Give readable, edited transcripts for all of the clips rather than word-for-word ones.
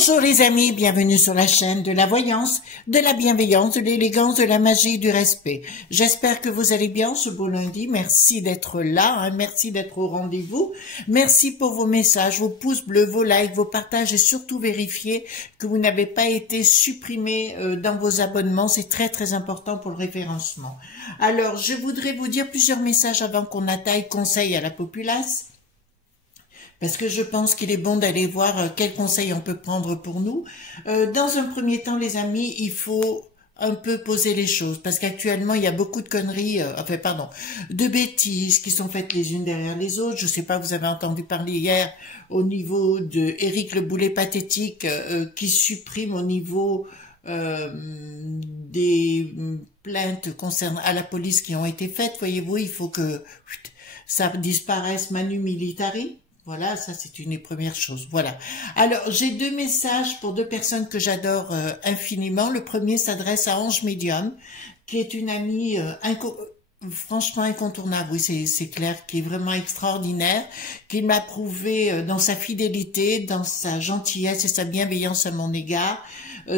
Bonjour les amis, bienvenue sur la chaîne de la voyance, de la bienveillance, de l'élégance, de la magie, du respect. J'espère que vous allez bien ce beau lundi. Merci d'être là, merci d'être au rendez-vous. Merci pour vos messages, vos pouces bleus, vos likes, vos partages et surtout vérifiez que vous n'avez pas été supprimé dans vos abonnements. C'est très important pour le référencement. Alors, je voudrais vous dire plusieurs messages avant qu'on attaque conseil à la populace. Parce que je pense qu'il est bon d'aller voir quels conseils on peut prendre pour nous. Dans un premier temps, les amis, il faut un peu poser les choses. Parce qu'actuellement, il y a beaucoup de conneries, de bêtises qui sont faites les unes derrière les autres. Je sais pas, vous avez entendu parler hier au niveau de Éric Le Boulet pathétique qui supprime au niveau des plaintes concernant à la police qui ont été faites. Voyez-vous, il faut que ça disparaisse manu militari. Voilà, ça c'est une des premières choses. Voilà. Alors, j'ai deux messages pour deux personnes que j'adore infiniment. Le premier s'adresse à Ange Médium, qui est une amie franchement incontournable. Oui, c'est clair, qui est vraiment extraordinaire, qui m'a prouvé dans sa fidélité, dans sa gentillesse et sa bienveillance à mon égard.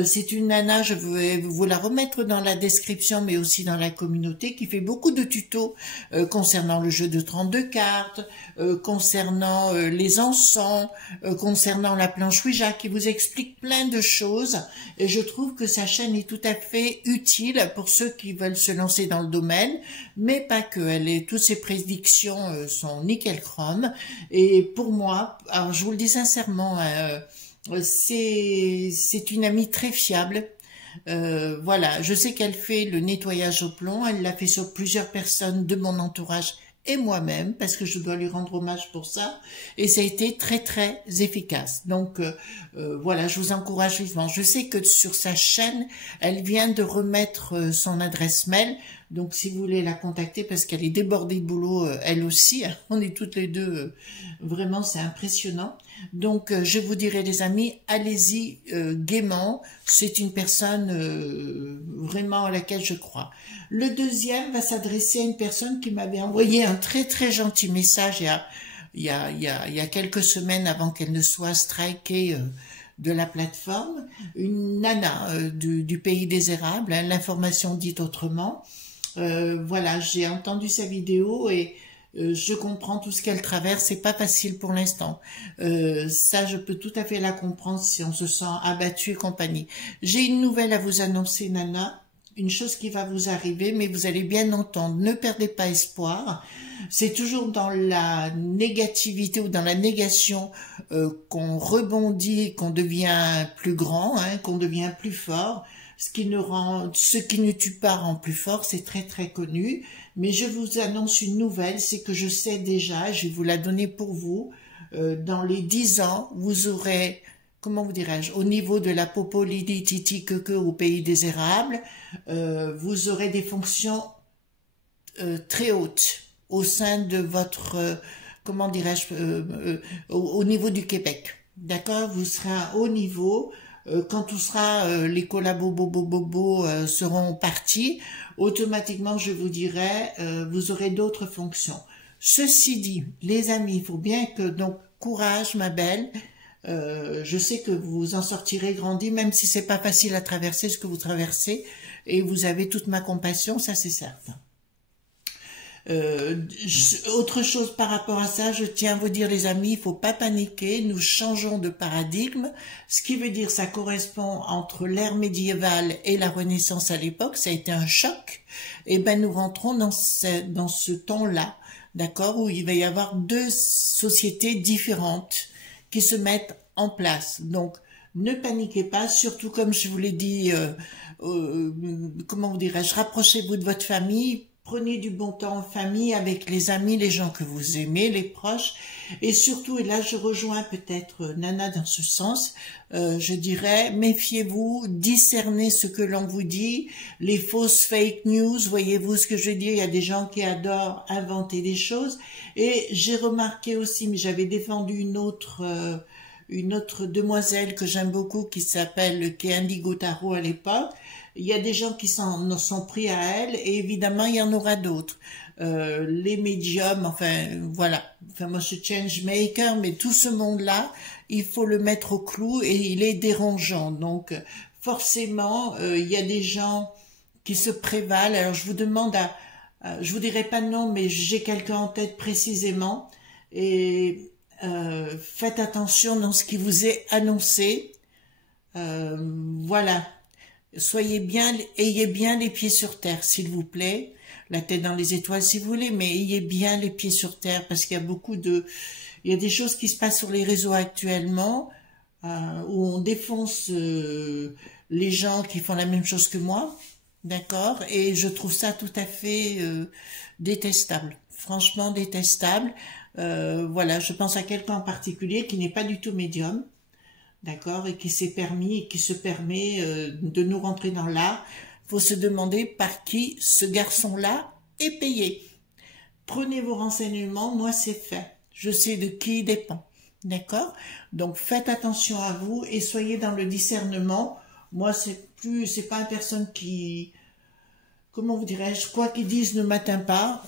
C'est une nana, je vais vous la remettre dans la description, mais aussi dans la communauté, qui fait beaucoup de tutos concernant le jeu de 32 cartes, concernant les encens, concernant la planche Ouija, qui vous explique plein de choses. Et je trouve que sa chaîne est tout à fait utile pour ceux qui veulent se lancer dans le domaine, mais pas que. Toutes ses prédictions sont nickel chrome. Et pour moi, alors je vous le dis sincèrement, c'est une amie très fiable. Voilà, je sais qu'elle fait le nettoyage au plomb, elle l'a fait sur plusieurs personnes de mon entourage et moi-même, parce que je dois lui rendre hommage pour ça, et ça a été très efficace. Donc voilà, je vous encourage vivement. Je sais que sur sa chaîne, elle vient de remettre son adresse mail, donc si vous voulez la contacter, parce qu'elle est débordée de boulot, elle aussi, on est toutes les deux, vraiment c'est impressionnant. Donc je vous dirai les amis, allez-y gaiement, c'est une personne vraiment à laquelle je crois. Le deuxième va s'adresser à une personne qui m'avait envoyé un très gentil message il y a quelques semaines avant qu'elle ne soit strikée de la plateforme, une nana du pays des érables, hein, l'information dite autrement. Voilà, j'ai entendu sa vidéo et je comprends tout ce qu'elle traverse, c'est pas facile pour l'instant. Ça, je peux tout à fait la comprendre si on se sent abattu et compagnie. J'ai une nouvelle à vous annoncer, Nana, une chose qui va vous arriver, mais vous allez bien entendre. Ne perdez pas espoir. C'est toujours dans la négativité ou dans la négation qu'on rebondit, qu'on devient plus grand, hein, qu'on devient plus fort. Ce qui ne tue pas rend plus fort, c'est très connu. Mais je vous annonce une nouvelle, c'est que je sais déjà, je vais vous la donner pour vous. Dans les 10 ans, vous aurez, comment vous dirais-je, au niveau de la popolititi que au pays des érables, vous aurez des fonctions très hautes au sein de votre, comment dirais-je, au niveau du Québec. D'accord? Vous serez à un haut niveau. Quand tout sera, les collabos seront partis, automatiquement je vous dirai, vous aurez d'autres fonctions. Ceci dit, les amis, il faut bien que, donc, courage ma belle, je sais que vous en sortirez grandi, même si c'est pas facile à traverser ce que vous traversez, et vous avez toute ma compassion, ça c'est certain. Autre chose par rapport à ça, je tiens à vous dire les amis, il faut pas paniquer, nous changeons de paradigme, ce qui veut dire ça correspond entre l'ère médiévale et la Renaissance à l'époque, ça a été un choc, et ben nous rentrons dans ce temps-là, d'accord, où il va y avoir deux sociétés différentes qui se mettent en place. Donc ne paniquez pas, surtout comme je vous l'ai dit, comment vous dirais-je, rapprochez-vous de votre famille. Prenez du bon temps en famille, avec les amis, les gens que vous aimez, les proches. Et surtout, et là je rejoins peut-être Nana dans ce sens, je dirais, méfiez-vous, discernez ce que l'on vous dit, les fausses fake news, voyez-vous ce que je veux dire, il y a des gens qui adorent inventer des choses. Et j'ai remarqué aussi, mais j'avais défendu une autre demoiselle que j'aime beaucoup, qui est Indigo Tarot à l'époque. Il y a des gens qui s'en sont pris à elle, et évidemment, il y en aura d'autres. Les médiums, enfin, voilà. Enfin, moi, je suis changemaker, mais tout ce monde-là, il faut le mettre au clou et il est dérangeant. Donc, forcément, il y a des gens qui se prévalent. Alors, je vous demande je vous dirai pas de nom, mais j'ai quelqu'un en tête précisément. Et faites attention dans ce qui vous est annoncé. Voilà. Ayez bien les pieds sur terre, s'il vous plaît. La tête dans les étoiles, si vous voulez, mais ayez bien les pieds sur terre, parce qu'il y a il y a des choses qui se passent sur les réseaux actuellement, où on défonce les gens qui font la même chose que moi, d'accord? Et je trouve ça tout à fait détestable, franchement détestable. Voilà, je pense à quelqu'un en particulier qui n'est pas du tout médium, d'accord, et qui se permet de nous rentrer dans l'art. Faut se demander par qui ce garçon-là est payé. Prenez vos renseignements, moi c'est fait. Je sais de qui il dépend, d'accord? Donc faites attention à vous et soyez dans le discernement. Moi c'est pas une personne qui, comment vous dirais-je, quoi qu'il dise ne m'atteint pas,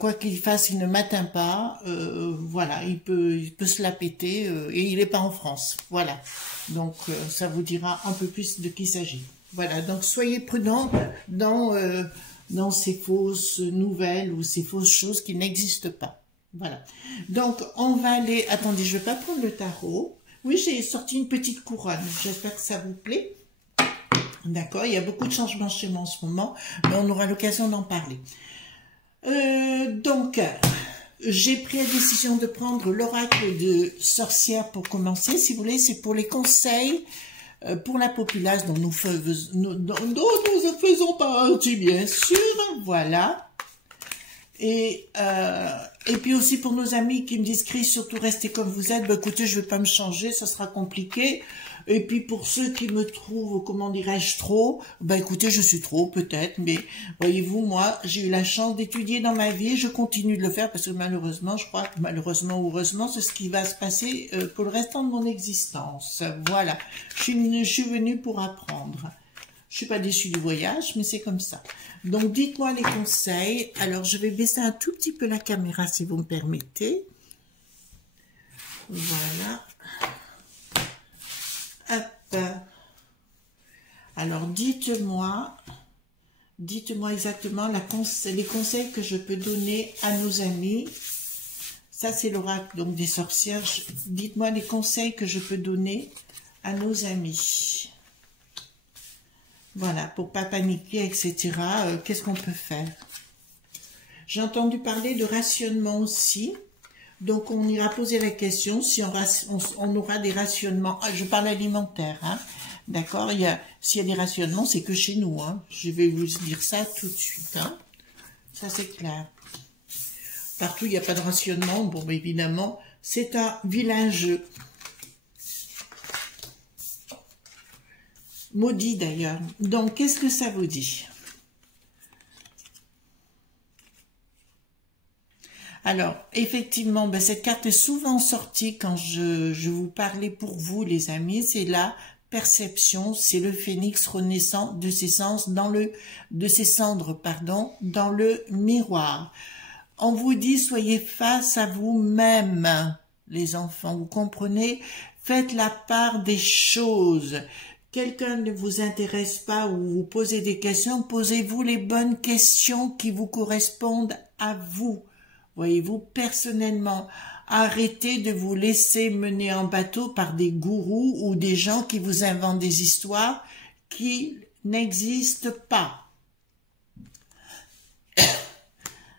quoi qu'il fasse il ne m'atteint pas, voilà, il peut se la péter et il n'est pas en France, voilà. Donc ça vous dira un peu plus de qui il s'agit. Voilà, donc soyez prudents dans ces fausses nouvelles ou ces fausses choses qui n'existent pas. Voilà. Donc on va aller, attendez, je vais pas prendre le tarot. Oui, j'ai sorti une petite couronne, j'espère que ça vous plaît. D'accord, il y a beaucoup de changements chez moi en ce moment, mais on aura l'occasion d'en parler. Donc, j'ai pris la décision de prendre l'oracle de sorcière pour commencer. Si vous voulez, c'est pour les conseils pour la populace dont nous faisons partie, bien sûr. Voilà. Et puis aussi pour nos amis qui me disent, Chris, surtout restez comme vous êtes. Ben, écoutez, je vais pas me changer, ça sera compliqué. Et puis pour ceux qui me trouvent, comment dirais-je, trop, ben écoutez, je suis trop peut-être, mais voyez-vous, moi, j'ai eu la chance d'étudier dans ma vie, je continue de le faire parce que malheureusement, je crois que malheureusement ou heureusement, c'est ce qui va se passer pour le restant de mon existence. Voilà, je suis venue pour apprendre. Je suis pas déçue du voyage, mais c'est comme ça. Donc dites-moi les conseils. Alors je vais baisser un tout petit peu la caméra si vous me permettez. Voilà. Hop. Alors, dites-moi exactement les conseils que je peux donner à nos amis. Ça, c'est l'oracle donc des sorcières. Dites-moi les conseils que je peux donner à nos amis. Voilà, pour pas paniquer, etc. Qu'est-ce qu'on peut faire? J'ai entendu parler de rationnement aussi. Donc, on ira poser la question si on aura des rationnements. Ah, je parle alimentaire, hein. D'accord? S'il y a des rationnements, c'est que chez nous, hein. Je vais vous dire ça tout de suite, hein. Ça, c'est clair. Partout, il n'y a pas de rationnement. Bon, évidemment, c'est un vilain jeu. Maudit, d'ailleurs. Donc, qu'est-ce que ça vous dit? Alors, effectivement, ben, cette carte est souvent sortie quand je vous parlais pour vous, les amis. C'est la perception, c'est le phénix renaissant de ses cendres, dans le miroir. On vous dit, soyez face à vous-même, les enfants, vous comprenez? Faites la part des choses. Quelqu'un ne vous intéresse pas ou vous posez des questions, posez-vous les bonnes questions qui vous correspondent à vous. Voyez-vous, personnellement, arrêtez de vous laisser mener en bateau par des gourous ou des gens qui vous inventent des histoires qui n'existent pas.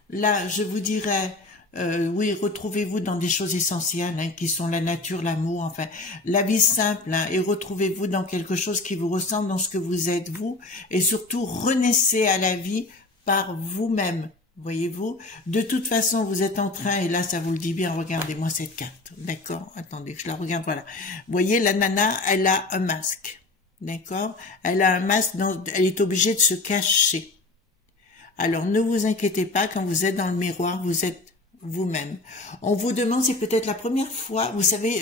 Là, je vous dirais, oui, retrouvez-vous dans des choses essentielles, hein, qui sont la nature, l'amour, enfin, la vie simple, hein, et retrouvez-vous dans quelque chose qui vous ressemble dans ce que vous êtes, vous, et surtout, renaissez à la vie par vous-même. Voyez-vous, de toute façon, vous êtes en train, et là, ça vous le dit bien, regardez-moi cette carte, d'accord? Attendez que je la regarde, voilà. Vous voyez, la nana, elle a un masque, d'accord? Elle a un masque, elle est obligée de se cacher. Alors, ne vous inquiétez pas, quand vous êtes dans le miroir, vous-même. On vous demande, c'est peut-être la première fois, vous savez,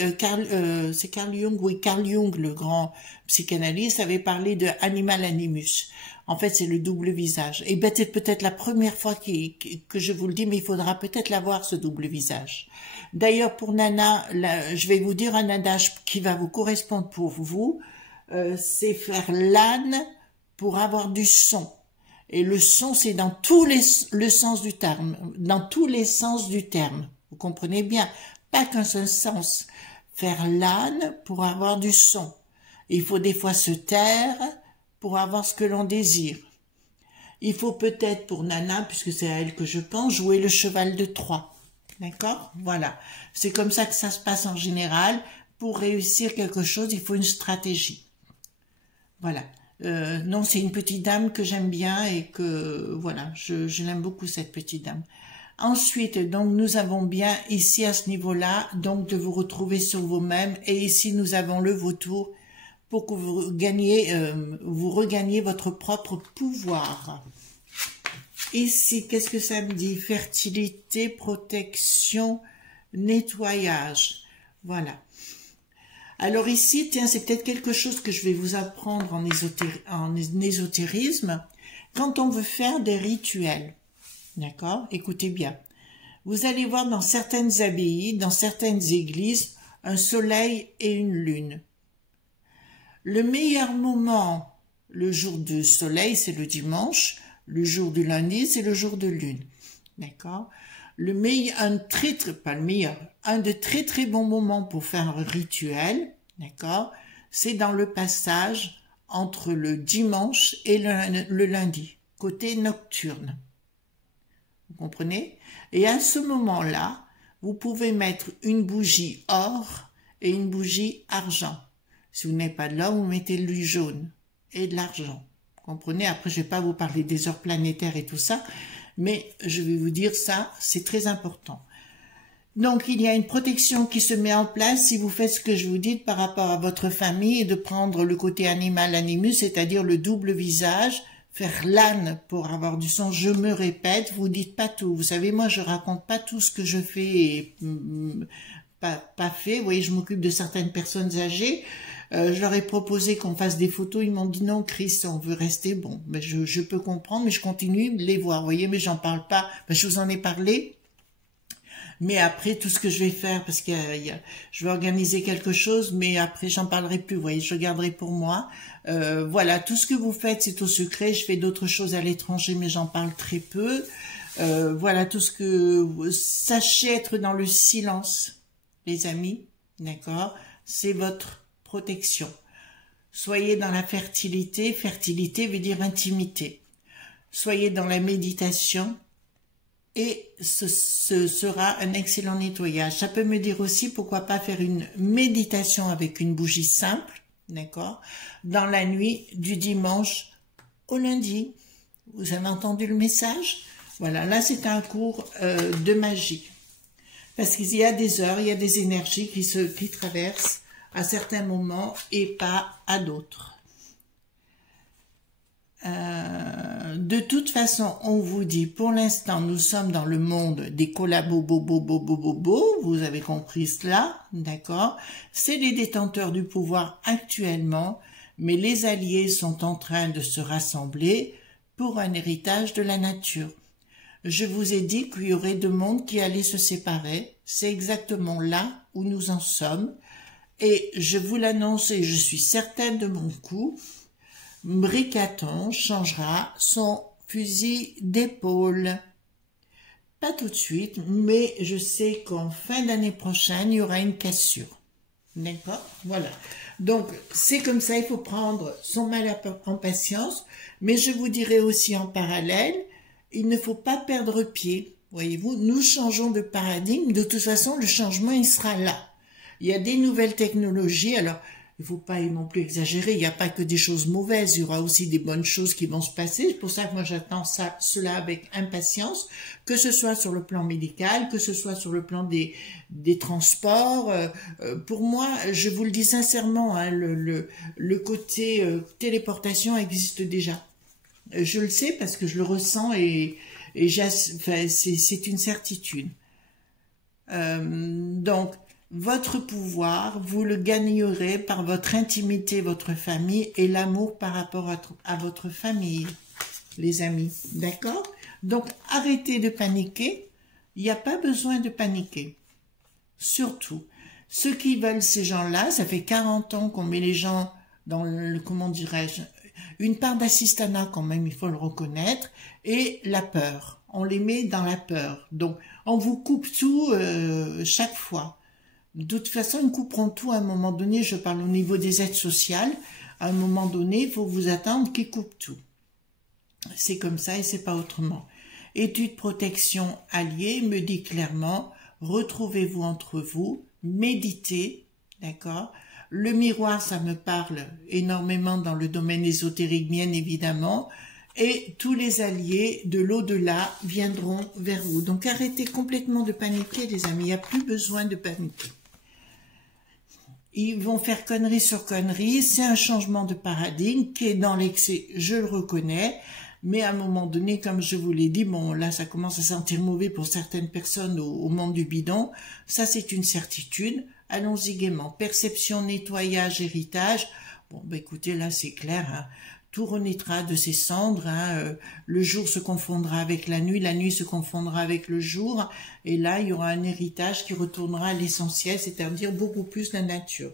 c'est Carl Jung, oui, Carl Jung, le grand psychanalyste, avait parlé de animal animus. En fait, c'est le double visage. Et ben, c'est peut-être la première fois que je vous le dis, mais il faudra peut-être l'avoir, ce double visage. D'ailleurs, pour Nana, je vais vous dire un adage qui va vous correspondre pour vous, c'est faire l'âne pour avoir du son. Et le son, c'est dans le sens du terme, dans tous les sens du terme. Vous comprenez bien, pas qu'un seul sens. Faire l'âne pour avoir du son. Il faut des fois se taire pour avoir ce que l'on désire. Il faut peut-être, pour Nana, puisque c'est à elle que je pense, jouer le cheval de Troie. D'accord? Voilà. C'est comme ça que ça se passe en général. Pour réussir quelque chose, il faut une stratégie. Voilà. Non, c'est une petite dame que j'aime bien et que, voilà, je l'aime beaucoup, cette petite dame. Ensuite, donc, nous avons bien ici, à ce niveau-là, donc, de vous retrouver sur vous-même. Et ici, nous avons le vautour pour que vous regagnez votre propre pouvoir. Ici, qu'est-ce que ça me dit? Fertilité, protection, nettoyage. Voilà. Alors ici, tiens, c'est peut-être quelque chose que je vais vous apprendre en ésotérisme. Quand on veut faire des rituels, d'accord? Écoutez bien. Vous allez voir dans certaines abbayes, dans certaines églises, un soleil et une lune. Le meilleur moment, le jour du soleil, c'est le dimanche. Le jour du lundi, c'est le jour de lune. D'accord? Le meilleur, un de très très bons moments pour faire un rituel, d'accord, c'est dans le passage entre le dimanche et le lundi, côté nocturne. Vous comprenez? Et à ce moment-là, vous pouvez mettre une bougie or et une bougie argent. Si vous n'avez pas de l'or, vous mettez du jaune et de l'argent. Vous comprenez? Après, je ne vais pas vous parler des heures planétaires et tout ça, mais je vais vous dire ça, c'est très important. Donc, il y a une protection qui se met en place si vous faites ce que je vous dis par rapport à votre famille et de prendre le côté animal animus, c'est-à-dire le double visage, faire l'âne pour avoir du son. Je me répète, vous dites pas tout. Vous savez, moi, je raconte pas tout ce que je fais et pas fait. Vous voyez, je m'occupe de certaines personnes âgées. Je leur ai proposé qu'on fasse des photos, ils m'ont dit non, Chris, on veut rester bon. Mais je peux comprendre, mais je continue de les voir, vous voyez, mais j'en parle pas. Ben, je vous en ai parlé. Mais après, tout ce que je vais faire, parce que je vais organiser quelque chose, mais après, j'en parlerai plus, vous voyez, je garderai pour moi. Voilà, tout ce que vous faites, c'est au secret. Je fais d'autres choses à l'étranger, mais j'en parle très peu. Voilà, tout ce que... Sachez être dans le silence, les amis, d'accord? C'est votre protection. Soyez dans la fertilité. Fertilité veut dire intimité. Soyez dans la méditation et ce sera un excellent nettoyage. Ça peut me dire aussi pourquoi pas faire une méditation avec une bougie simple, d'accord, dans la nuit du dimanche au lundi. Vous avez entendu le message? Voilà, là c'est un cours de magie. Parce qu'il y a des heures, il y a des énergies qui traversent à certains moments et pas à d'autres. De toute façon, on vous dit, pour l'instant, nous sommes dans le monde des collabos, vous avez compris cela, d'accord? C'est les détenteurs du pouvoir actuellement, mais les alliés sont en train de se rassembler pour un héritage de la nature. Je vous ai dit qu'il y aurait deux mondes qui allaient se séparer, c'est exactement là où nous en sommes. Et je vous l'annonce et je suis certaine de mon coup, Bricaton changera son fusil d'épaule. Pas tout de suite, mais je sais qu'en fin d'année prochaine, il y aura une cassure. D'accord? Voilà. Donc, c'est comme ça, il faut prendre son mal en patience, mais je vous dirai aussi en parallèle, il ne faut pas perdre pied. Voyez-vous, nous changeons de paradigme, de toute façon, le changement, il sera là. Il y a des nouvelles technologies, alors il ne faut pas non plus exagérer, il n'y a pas que des choses mauvaises, il y aura aussi des bonnes choses qui vont se passer. C'est pour ça que moi j'attends cela avec impatience, que ce soit sur le plan médical, que ce soit sur le plan des transports. Pour moi, je vous le dis sincèrement, hein, le côté téléportation existe déjà. Je le sais parce que je le ressens et c'est une certitude. Donc, votre pouvoir, vous le gagnerez par votre intimité, votre famille et l'amour par rapport à votre famille, les amis. D'accord? Donc, arrêtez de paniquer. Il n'y a pas besoin de paniquer. Surtout, ceux qui veulent ces gens-là, ça fait 40 ans qu'on met les gens dans le, comment dirais-je, une part d'assistanat quand même, il faut le reconnaître, et la peur. On les met dans la peur. Donc, on vous coupe tout chaque fois. De toute façon, ils couperont tout à un moment donné. Je parle au niveau des aides sociales. À un moment donné, il faut vous attendre qu'ils coupent tout. C'est comme ça et c'est pas autrement. Étude protection alliée me dit clairement, retrouvez-vous entre vous, méditez, d'accord? Le miroir, ça me parle énormément dans le domaine ésotérique, bien évidemment, et tous les alliés de l'au-delà viendront vers vous. Donc arrêtez complètement de paniquer, les amis, il n'y a plus besoin de paniquer. Ils vont faire connerie sur connerie, c'est un changement de paradigme qui est dans l'excès, je le reconnais, mais à un moment donné, comme je vous l'ai dit, bon, là, ça commence à sentir mauvais pour certaines personnes au monde du bidon. Ça, c'est une certitude. Allons-y gaiement. Perception, nettoyage, héritage. Bon, ben, écoutez, là, c'est clair, hein. Tout renaîtra de ses cendres, hein. Le jour se confondra avec la nuit se confondra avec le jour, et là, il y aura un héritage qui retournera à l'essentiel, c'est-à-dire beaucoup plus la nature.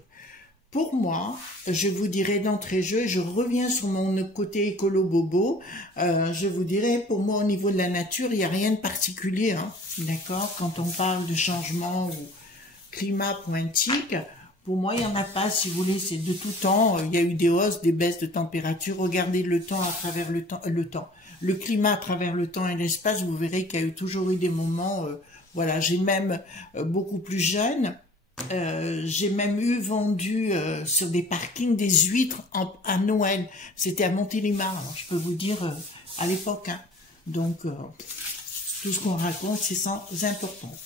Pour moi, je vous dirais d'entrée de jeu, je reviens sur mon côté écolo-bobo, je vous dirais, pour moi, au niveau de la nature, il n'y a rien de particulier, hein, d'accord? Quand on parle de changement ou climat pointique, pour moi, il n'y en a pas, si vous voulez, c'est de tout temps, il y a eu des hausses, des baisses de température, regardez le temps à travers le climat à travers le temps et l'espace, vous verrez qu'il y a eu toujours eu des moments, voilà, j'ai même, beaucoup plus jeune, j'ai même eu vendu sur des parkings des huîtres à Noël. C'était à Montélimar, alors je peux vous dire à l'époque. Hein. Donc, tout ce qu'on raconte, c'est sans importance.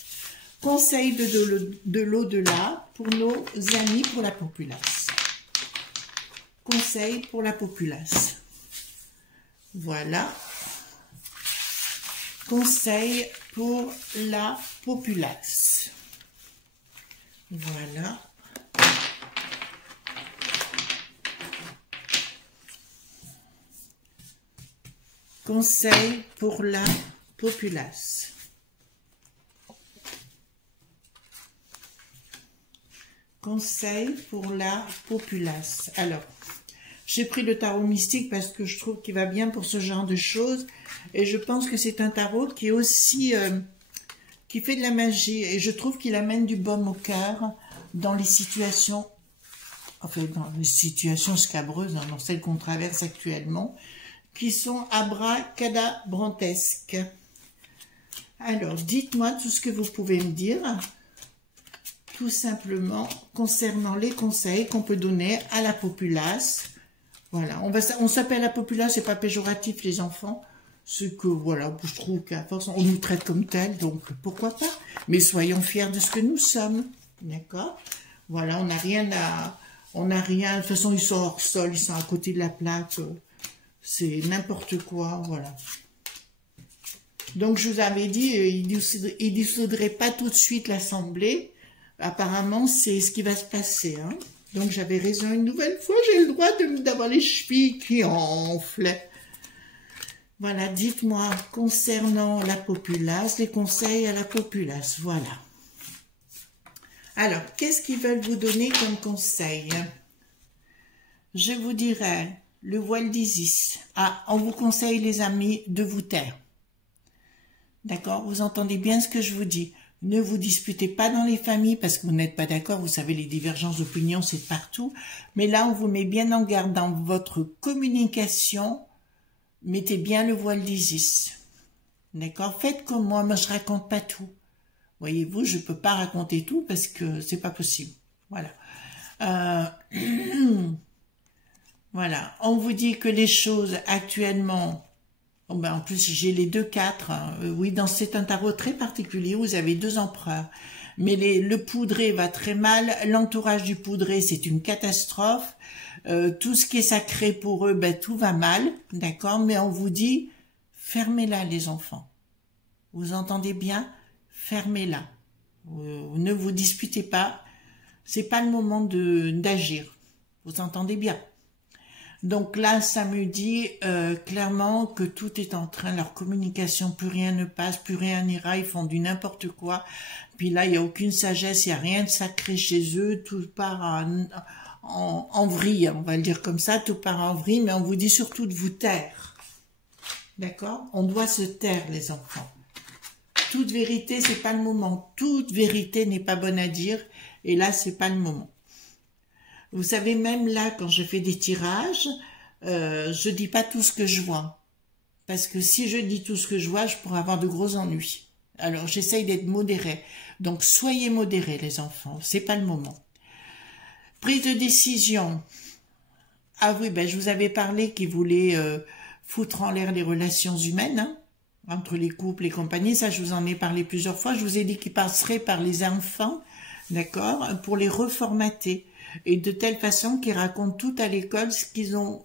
Conseil de l'au-delà pour nos amis, pour la populace. Conseil pour la populace. Voilà. Conseil pour la populace. Voilà. Conseil pour la populace. Conseil pour la populace. Alors, j'ai pris le tarot mystique parce que je trouve qu'il va bien pour ce genre de choses. Et je pense que c'est un tarot qui est aussi... qui fait de la magie. Et je trouve qu'il amène du baume au cœur dans les situations... Enfin, dans les situations scabreuses, hein, dans celles qu'on traverse actuellement, qui sont abracadabrantesques. Alors, dites-moi tout ce que vous pouvez me dire... tout simplement concernant les conseils qu'on peut donner à la populace. Voilà, on s'appelle la populace, c'est pas péjoratif les enfants, c'est que voilà, je trouve qu'à force on nous traite comme tel, donc pourquoi pas, mais soyons fiers de ce que nous sommes, d'accord? Voilà, on n'a rien, de toute façon ils sont hors sol, ils sont à côté de la plaque, c'est n'importe quoi, voilà. Donc je vous avais dit, il dissoudrait pas tout de suite l'Assemblée. Apparemment, c'est ce qui va se passer. Hein. Donc, j'avais raison une nouvelle fois. J'ai le droit d'avoir les chevilles qui enflent. Voilà, dites-moi, concernant la populace, les conseils à la populace. Voilà. Alors, qu'est-ce qu'ils veulent vous donner comme conseil? Je vous dirais, le voile d'Isis. Ah, on vous conseille, les amis, de vous taire. D'accord? Vous entendez bien ce que je vous dis. Ne vous disputez pas dans les familles parce que vous n'êtes pas d'accord. Vous savez, les divergences d'opinion, c'est partout. Mais là, on vous met bien en garde dans votre communication. Mettez bien le voile d'Isis. D'accord? Faites comme moi. Moi, je raconte pas tout. Voyez-vous, je peux pas raconter tout parce que c'est pas possible. Voilà. Voilà. On vous dit que les choses actuellement... Oh ben en plus, j'ai les 2-4. Hein. Oui, c'est un tarot très particulier. Vous avez 2 empereurs. Mais le poudré va très mal. L'entourage du poudré, c'est une catastrophe. Tout ce qui est sacré pour eux, ben, tout va mal. D'accord? Mais on vous dit, fermez-la, les enfants. Vous entendez bien? Fermez-la. Ne vous disputez pas. C'est pas le moment d'agir. Vous entendez bien. Donc là, ça me dit clairement que tout est en train, leur communication, plus rien ne passe, plus rien n'ira, ils font du n'importe quoi. Puis là, il n'y a aucune sagesse, il n'y a rien de sacré chez eux, tout part en vrille, on va le dire comme ça, tout part en vrille, mais on vous dit surtout de vous taire. D'accord? On doit se taire, les enfants. Toute vérité, c'est pas le moment. Toute vérité n'est pas bonne à dire, et là, c'est pas le moment. Vous savez, même là, quand je fais des tirages, je dis pas tout ce que je vois. Parce que si je dis tout ce que je vois, je pourrais avoir de gros ennuis. Alors, j'essaye d'être modérée. Donc, soyez modérés, les enfants. C'est pas le moment. Prise de décision. Ah oui, ben, je vous avais parlé qu'ils voulaient foutre en l'air les relations humaines, hein, entre les couples et compagnie. Ça, je vous en ai parlé plusieurs fois. Je vous ai dit qu'ils passeraient par les enfants, d'accord, pour les reformater. Et de telle façon qu'ils racontent tout à l'école ce qu'ils ont,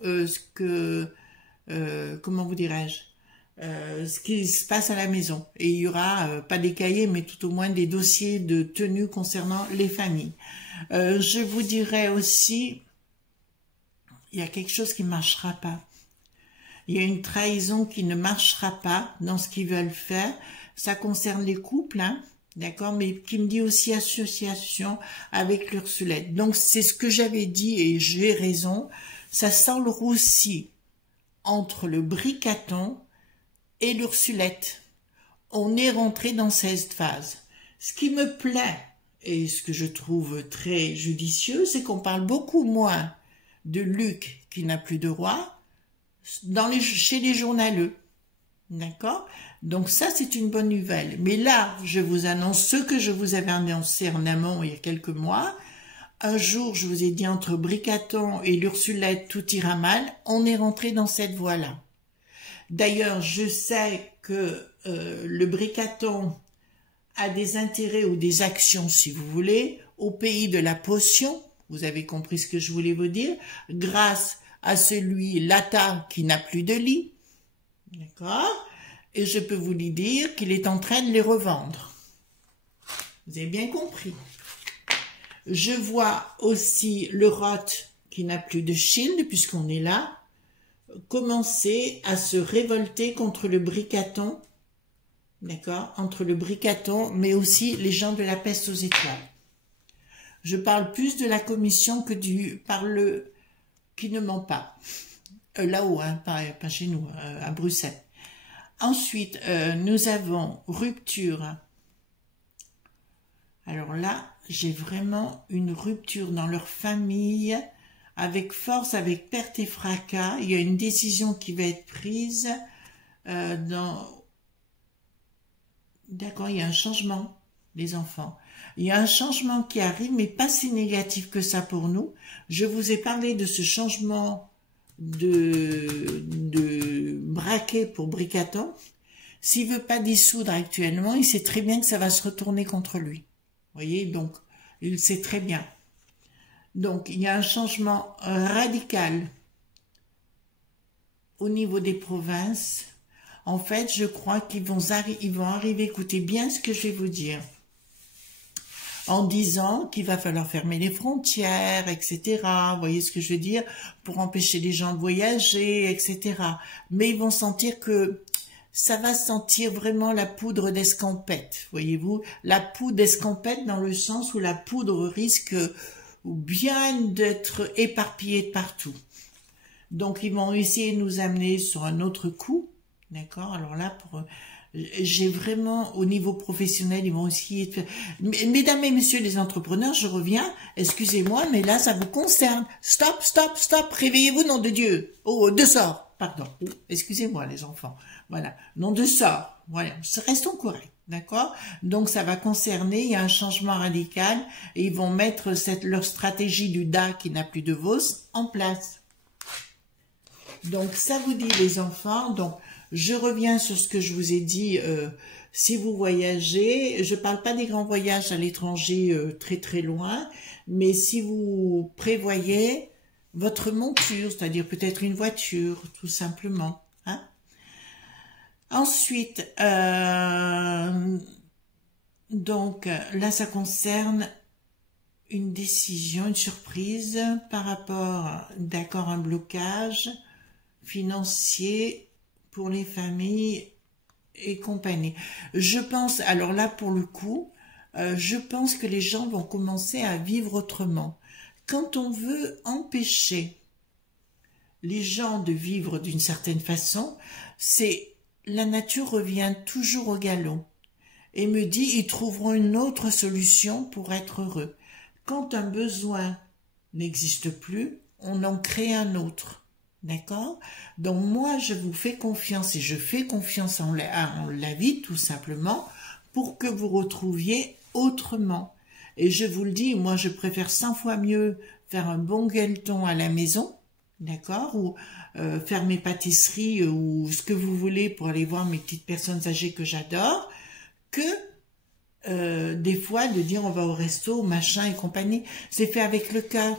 comment vous dirais-je, ce qui se passe à la maison. Et il y aura pas des cahiers, mais tout au moins des dossiers de tenue concernant les familles. Je vous dirais aussi, il y a quelque chose qui ne marchera pas. Il y a une trahison qui ne marchera pas dans ce qu'ils veulent faire. Ça concerne les couples, hein. D'accord, mais qui me dit aussi association avec l'Ursulette. Donc, c'est ce que j'avais dit et j'ai raison. Ça sent le roussi entre le Bricaton et l'Ursulette. On est rentré dans cette phase. Ce qui me plaît et ce que je trouve très judicieux, c'est qu'on parle beaucoup moins de Luc qui n'a plus de roi chez les journaleux. D'accord? Donc ça, c'est une bonne nouvelle. Mais là, je vous annonce ce que je vous avais annoncé en amont il y a quelques mois. Un jour, je vous ai dit entre Bricaton et l'Ursulette, tout ira mal. On est rentré dans cette voie-là. D'ailleurs, je sais que le Bricaton a des intérêts ou des actions, si vous voulez, au pays de la potion. Vous avez compris ce que je voulais vous dire. Grâce à celui, Lata, qui n'a plus de lit. D'accord? Et je peux vous dire qu'il est en train de les revendre. Vous avez bien compris. Je vois aussi le Roth, qui n'a plus de shield, puisqu'on est là, commencer à se révolter contre le Bricaton. D'accord? Entre le Bricaton, mais aussi les gens de la peste aux étoiles. Je parle plus de la commission que qui ne ment pas. Là-haut, hein, pas chez nous, à Bruxelles. Ensuite, nous avons rupture. Alors là, j'ai vraiment une rupture dans leur famille, avec force, avec perte et fracas. Il y a une décision qui va être prise D'accord, il y a un changement, les enfants. Il y a un changement qui arrive, mais pas si négatif que ça pour nous. Je vous ai parlé de ce changement de braquet pour Bricaton. S'il veut pas dissoudre actuellement, il sait très bien que ça va se retourner contre lui. Vous voyez, donc, il sait très bien. Donc, il y a un changement radical au niveau des provinces. En fait, je crois qu'ils vont arriver, écoutez bien ce que je vais vous dire, en disant qu'il va falloir fermer les frontières, etc. Vous voyez ce que je veux dire? Pour empêcher les gens de voyager, etc. Mais ils vont sentir que ça va sentir vraiment la poudre d'escampette, voyez-vous? La poudre d'escampette dans le sens où la poudre risque bien d'être éparpillée de partout. Donc, ils vont essayer de nous amener sur un autre coup, d'accord? Alors là, j'ai vraiment, au niveau professionnel, ils vont aussi... Mesdames et messieurs les entrepreneurs, je reviens, excusez-moi, mais là, ça vous concerne. Stop, stop, stop, réveillez-vous, nom de Dieu. Oh, de sort, pardon. Oh, excusez-moi, les enfants. Voilà, nom de sort. Voilà, restons corrects, d'accord? Donc, ça va concerner, il y a un changement radical, et ils vont mettre leur stratégie du DA, qui n'a plus de VOS, en place. Donc, ça vous dit, les enfants, donc... Je reviens sur ce que je vous ai dit, si vous voyagez, je ne parle pas des grands voyages à l'étranger très très loin, mais si vous prévoyez votre monture, c'est-à-dire peut-être une voiture, tout simplement. Hein. Ensuite, Donc là, ça concerne une décision, une surprise par rapport, d'accord, un blocage financier pour les familles et compagnie. Je pense, alors là pour le coup, je pense que les gens vont commencer à vivre autrement. Quand on veut empêcher les gens de vivre d'une certaine façon, c'est la nature revient toujours au galop et me dit ils trouveront une autre solution pour être heureux. Quand un besoin n'existe plus, on en crée un autre. D'accord? Donc moi, je vous fais confiance et je fais confiance en la vie, tout simplement, pour que vous retrouviez autrement. Et je vous le dis, moi, je préfère 100 fois mieux faire un bon gueuleton à la maison, d'accord? Ou faire mes pâtisseries ou ce que vous voulez pour aller voir mes petites personnes âgées que j'adore, que des fois de dire on va au resto, machin et compagnie. C'est fait avec le cœur.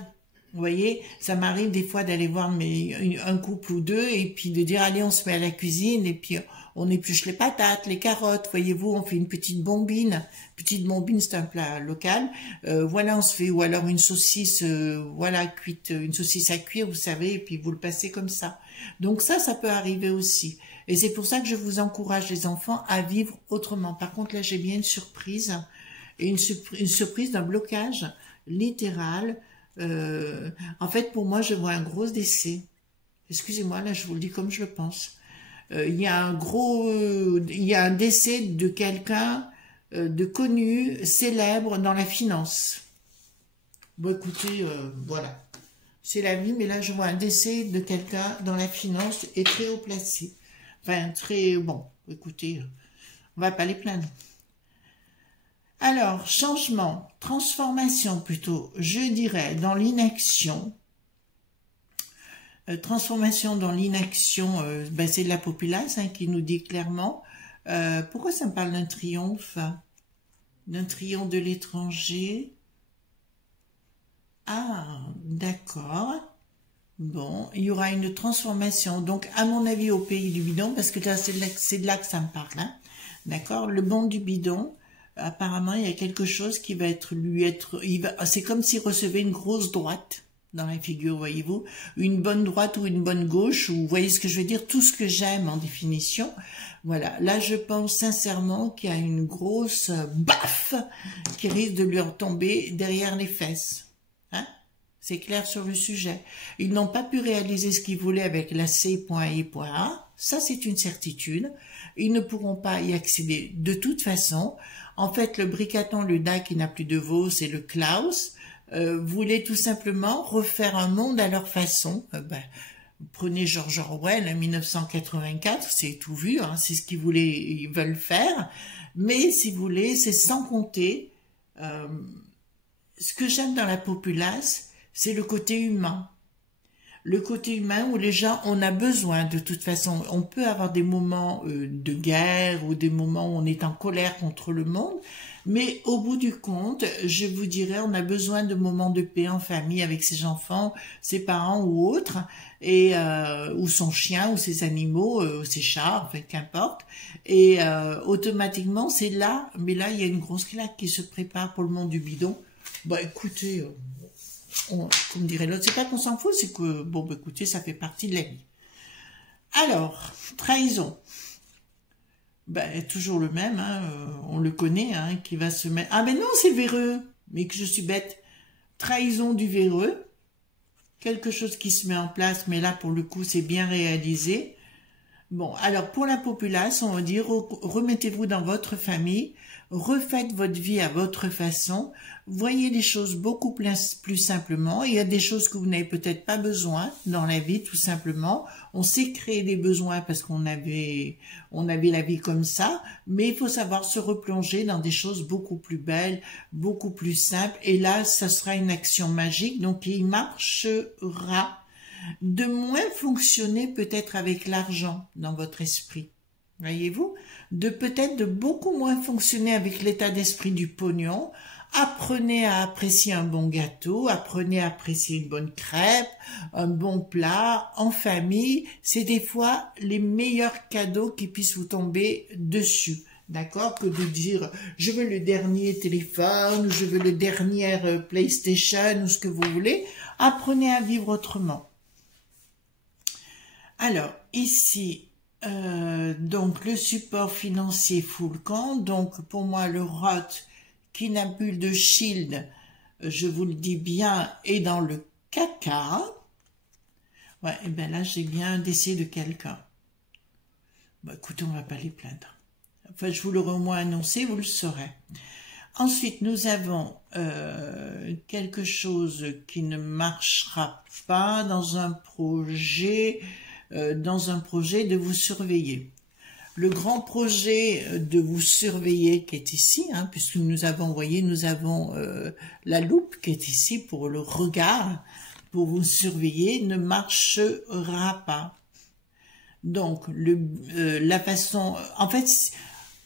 Vous voyez, ça m'arrive des fois d'aller voir un couple ou deux et puis de dire allez on se met à la cuisine et puis on épluche les patates, les carottes, voyez-vous, on fait une petite bombine. Petite bombine, c'est un plat local. Voilà, on se fait, ou alors une saucisse, voilà, cuite, une saucisse à cuire, vous savez, et puis vous le passez comme ça. Donc ça peut arriver aussi. Et c'est pour ça que je vous encourage, les enfants, à vivre autrement. Par contre, là, j'ai bien une surprise, et une surprise d'un blocage littéral. En fait, pour moi, je vois un gros décès. Excusez-moi, là, je vous le dis comme je le pense. Il y a un décès de quelqu'un de connu, célèbre dans la finance. Bon, écoutez, voilà. C'est la vie, mais là, je vois un décès de quelqu'un dans la finance et très haut placé. Enfin, très, bon, écoutez, on va pas les plaindre. Alors, changement, transformation plutôt, je dirais, dans l'inaction. Transformation dans l'inaction, c'est de la populace qui nous dit clairement. Pourquoi ça me parle d'un triomphe? D'un triomphe de l'étranger? Ah, d'accord. Bon, il y aura une transformation. Donc, à mon avis, au pays du bidon, parce que là, c'est de là que ça me parle. Hein. D'accord? Le monde du bidon, apparemment, il y a quelque chose qui va c'est comme s'il recevait une grosse droite dans la figure, voyez-vous. Une bonne droite ou une bonne gauche, ou vous voyez ce que je veux dire? Tout ce que j'aime en définition. Voilà. Là, je pense sincèrement qu'il y a une grosse baffe qui risque de lui retomber derrière les fesses. Hein? C'est clair sur le sujet. Ils n'ont pas pu réaliser ce qu'ils voulaient avec la C.I.A. Ça, c'est une certitude. Ils ne pourront pas y accéder de toute façon. En fait, le Bricaton, le DA qui n'a plus de Vos et le Klaus voulaient tout simplement refaire un monde à leur façon. Prenez George Orwell, 1984, c'est tout vu, hein, c'est ce ils veulent faire. Mais si vous voulez, c'est sans compter. Ce que j'aime dans la populace, c'est le côté humain. Le côté humain où les gens, on a besoin de toute façon. On peut avoir des moments de guerre ou des moments où on est en colère contre le monde, mais au bout du compte, je vous dirais, on a besoin de moments de paix en famille avec ses enfants, ses parents ou autres, et ou son chien ou ses animaux, ses chats, enfin qu'importe. Et automatiquement, c'est là, mais là, il y a une grosse claque qui se prépare pour le monde du bidon. Bah écoutez, comme dirait l'autre, c'est pas qu'on s'en fout, c'est que, bon, bah, écoutez, ça fait partie de la vie. Alors, trahison. Toujours le même, hein, on le connaît, hein, qui va se mettre... Ah, mais non, c'est véreux, mais que je suis bête. Trahison du véreux. Quelque chose qui se met en place, mais là, pour le coup, c'est bien réalisé. Bon, alors, pour la populace, on va dire, remettez-vous dans votre famille, refaites votre vie à votre façon, voyez les choses beaucoup plus simplement. Il y a des choses que vous n'avez peut-être pas besoin dans la vie, tout simplement. On sait créer des besoins parce qu'on avait la vie comme ça, mais il faut savoir se replonger dans des choses beaucoup plus belles, beaucoup plus simples. Et là, ça sera une action magique, donc il marchera. De moins fonctionner peut-être avec l'argent dans votre esprit. Voyez-vous? Peut-être de beaucoup moins fonctionner avec l'état d'esprit du pognon. Apprenez à apprécier un bon gâteau, apprenez à apprécier une bonne crêpe, un bon plat, en famille. C'est des fois les meilleurs cadeaux qui puissent vous tomber dessus. d'accord, que de dire je veux le dernier téléphone, je veux le dernier PlayStation ou ce que vous voulez. Apprenez à vivre autrement. Alors, ici, donc le support financier full camp, donc pour moi le ROT qui n'a plus de shield, je vous le dis bien, est dans le caca. Ouais, et bien là j'ai bien un décès de quelqu'un. Bon, écoutez, on va pas les plaindre. Enfin, je vous l'aurai au moins annoncé, vous le saurez. Ensuite, nous avons quelque chose qui ne marchera pas dans un projet de vous surveiller. Le grand projet de vous surveiller qui est ici, hein, puisque nous avons, voyez, nous avons la loupe qui est ici pour le regard, pour vous surveiller, ne marchera pas. Donc, la façon, en fait,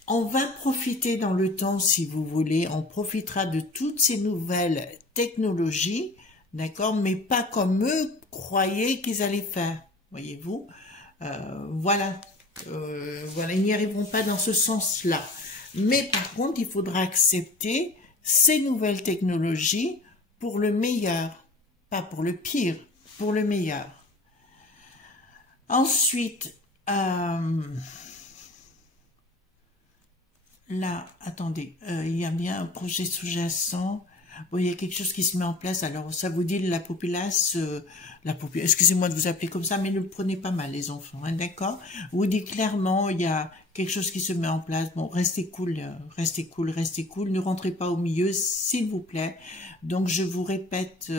on va profiter dans le temps, si vous voulez, on profitera de toutes ces nouvelles technologies, d'accord, mais pas comme eux croyaient qu'ils allaient faire, voyez-vous. Voilà, voilà, ils n'y arriveront pas dans ce sens-là. Mais par contre, il faudra accepter ces nouvelles technologies pour le meilleur, pas pour le pire, pour le meilleur. Ensuite, là, attendez, il y a bien un projet sous-jacent. Bon, il y a quelque chose qui se met en place. Alors, ça vous dit la populace, excusez-moi de vous appeler comme ça, mais ne le prenez pas mal, les enfants, hein, d'accord? Vous dit clairement, il y a quelque chose qui se met en place. Bon, restez cool, restez cool, restez cool. Ne rentrez pas au milieu, s'il vous plaît. Donc, je vous répète.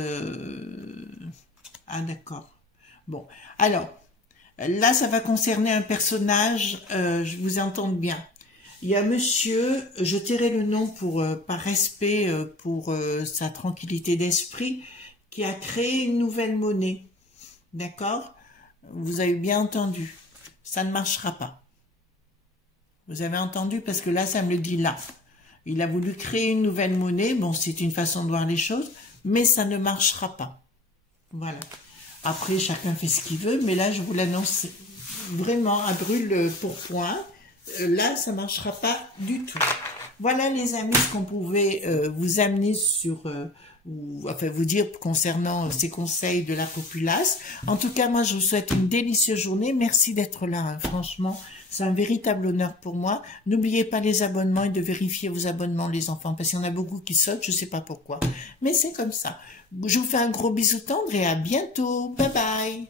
Ah, d'accord. Bon, alors, là, ça va concerner un personnage, je vous entends bien. Il y a monsieur, je tairai le nom par respect pour sa tranquillité d'esprit, qui a créé une nouvelle monnaie. D'accord? Vous avez bien entendu. Ça ne marchera pas. Vous avez entendu? Parce que là, ça me le dit là. Il a voulu créer une nouvelle monnaie. Bon, c'est une façon de voir les choses, mais ça ne marchera pas. Voilà. Après, chacun fait ce qu'il veut, mais là, je vous l'annonce vraiment à brûle pour point. Là, ça ne marchera pas du tout. Voilà, les amis, ce qu'on pouvait vous amener sur, enfin vous dire concernant ces conseils de la populace. En tout cas, moi, je vous souhaite une délicieuse journée. Merci d'être là, hein. Franchement, c'est un véritable honneur pour moi. N'oubliez pas les abonnements et de vérifier vos abonnements, les enfants, parce qu'il y en a beaucoup qui sautent, je ne sais pas pourquoi. Mais c'est comme ça. Je vous fais un gros bisou tendre et à bientôt. Bye bye.